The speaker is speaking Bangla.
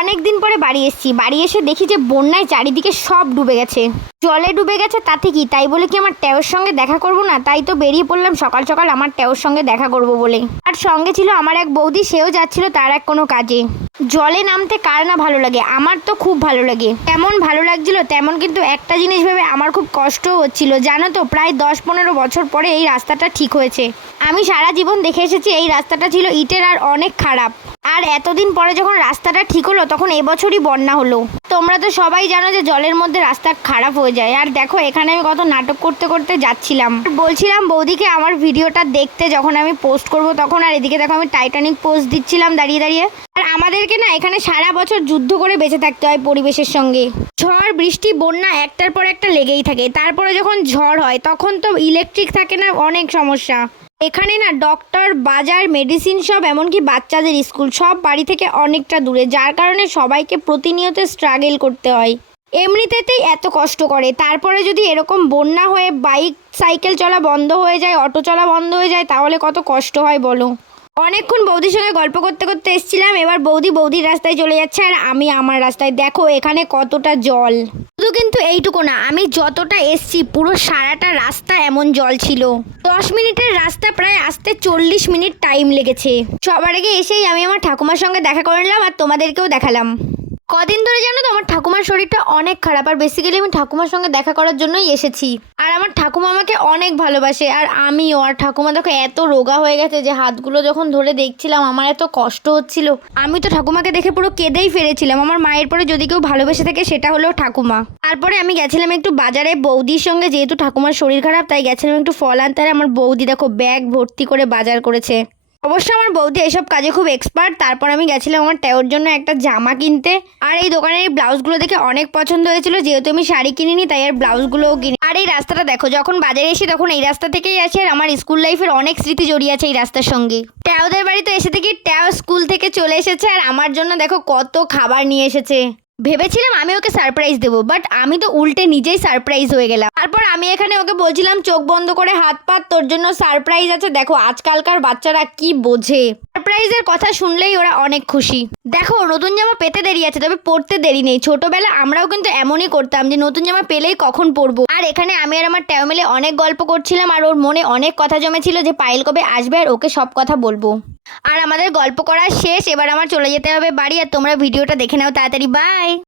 অনেক দিন পরে বাড়ি এসেছি। বাড়ি এসে দেখি যে বন্যায় চারিদিকে সব ডুবে গেছে, জলে ডুবে গেছে। তাতে কি, তাই বলে কি আমার ট্যাওর সঙ্গে দেখা করব না? তাই তো বেরিয়ে পড়লাম সকাল সকাল আমার ট্যাওর সঙ্গে দেখা করব বলে। আর সঙ্গে ছিল আমার এক বৌদি, সেও যাচ্ছিল তার এক কোনো কাজে। জলে নামতে কার না ভালো লাগে, আমার তো খুব ভালো লাগে। তেমন ভালো লাগছিল তেমন, কিন্তু একটা জিনিস ভেবে আমার খুব কষ্টও হচ্ছিল। জানো তো, প্রায় 10-15 বছর পরে এই রাস্তাটা ঠিক হয়েছে। আমি সারা জীবন দেখে এসেছি এই রাস্তাটা ছিল ইটের আর অনেক খারাপ। আর এতদিন পরে যখন রাস্তাটা ঠিক হলো তখন এবছরই বন্যা হলো। তোমরা তো সবাই জানো যে জলের মধ্যে রাস্তা খারাপ হয়ে যায়। আর দেখো, এখানে আমি কত নাটক করতে করতে যাচ্ছিলাম, বলছিলাম বৌদিকে আমার ভিডিওটা দেখতে যখন আমি পোস্ট করব তখন। আর এদিকে দেখো আমি টাইটানিক পোস্ট দিচ্ছিলাম দাঁড়িয়ে দাঁড়িয়ে। আর আমাদেরকে না এখানে সারা বছর যুদ্ধ করে বেঁচে থাকতে হয় পরিবেশের সঙ্গে। ঝড় বৃষ্টি বন্যা একটার পর একটা লেগেই থাকে। তারপরে যখন ঝড় হয় তখন তো ইলেকট্রিক থাকে না, অনেক সমস্যা। এখানে না ডক্টর, বাজার, মেডিসিন সব, এমনকি বাচ্চাদের স্কুল সব বাড়ি থেকে অনেকটা দূরে, যার কারণে সবাইকে প্রতিনিয়ত স্ট্রাগল করতে হয়। এমনিতেই এত কষ্ট করে, তারপরে যদি এরকম বন্যা হয়ে বাইক সাইকেল চলা বন্ধ হয়ে যায়, অটো চলা বন্ধ হয়ে যায়, তাহলে কত কষ্ট হয় বলো। অনেকক্ষণ বৌদির সঙ্গে গল্প করতে করতে এসেছিলাম। এবার বৌদির রাস্তায় চলে যাচ্ছে আর আমি আমার রাস্তায়। দেখো এখানে কতটা জল। শুধু কিন্তু এইটুকু না, আমি যতটা এসছি পুরো সারাটা রাস্তা এমন জল ছিল। 10 মিনিটের রাস্তা প্রায় আসতে 40 মিনিট টাইম লেগেছে। সবার আগে এসেই আমি আমার ঠাকুমার সঙ্গে দেখা করে নিলাম আর তোমাদেরকেও দেখালাম। কদিন ধরে জানো তো আমার ঠাকুমার শরীরটা অনেক খারাপ, আর বেসিক্যালি আমি ঠাকুমার সঙ্গে দেখা করার জন্যই এসেছি। আর আমার ঠাকুমা আমাকে অনেক ভালোবাসে আর আমিও। আর ঠাকুমা দেখো এত রোগা হয়ে গেছে যে হাতগুলো যখন ধরে দেখছিলাম আমার এত কষ্ট হচ্ছিল। আমি তো ঠাকুমাকে দেখে পুরো কেঁদেই ফেলেছিলাম। আমার মায়ের পরে যদি কেউ ভালোবেসে থাকে সেটা হলো ঠাকুমা। তারপরে আমি গেছিলাম একটু বাজারে বৌদির সঙ্গে, যেহেতু ঠাকুমার শরীর খারাপ তাই গেছিলাম একটু ফল আনতে। আর আমার বৌদি দেখো ব্যাগ ভর্তি করে বাজার করেছে। অবশ্য আমার বৌদি এসব কাজে খুব এক্সপার্ট। তারপর আমি গেছিলাম আমার ট্যাওর জন্য একটা জামা কিনতে। আর এই দোকানের এই ব্লাউজগুলো দেখে অনেক পছন্দ হয়েছিল, যেহেতু আমি শাড়ি কিনিনি তাই আর ব্লাউজগুলোও কিনি। আর এই রাস্তাটা দেখো, যখন বাজারে এসি তখন এই রাস্তা থেকেই আসি। আর আমার স্কুল লাইফের অনেক স্মৃতি জড়িয়ে আছে এই রাস্তার সঙ্গে। ট্যাওদের বাড়িতে এসে দেখি ট্যাও স্কুল থেকে চলে এসেছে আর আমার জন্য দেখো কত খাবার নিয়ে এসেছে। ভেবেছিলাম আমি ওকে সারপ্রাইজ দেবো, বাট আমি তো উল্টে নিজেই সারপ্রাইজ হয়ে গেলাম। তারপর আমি এখানে ওকে বলছিলাম চোখ বন্ধ করে হাত পাত, তোর জন্য সারপ্রাইজ আছে। দেখো আজকালকার বাচ্চারা কি বোঝে, সারপ্রাইজের কথা শুনলেই ওরা অনেক খুশি। দেখো নতুন জামা পেতে দেরি আছে, তবে পরতে দেরি নেই। ছোটবেলা আমরাও কিন্তু এমনই করতাম যে নতুন জামা পেলেই কখন পরবো। আর এখানে আমি আর আমার ট্যাও মিলে অনেক গল্প করছিলাম আর ওর মনে অনেক কথা জমেছিল যে পায়েল কবে আসবে আর ওকে সব কথা বলবো। আর আমাদের গল্প করা শেষ, এবার আমার চলে যেতে হবে বাড়ি। আর তোমরা ভিডিওটা দেখে নাও তাড়াতাড়ি। বাই।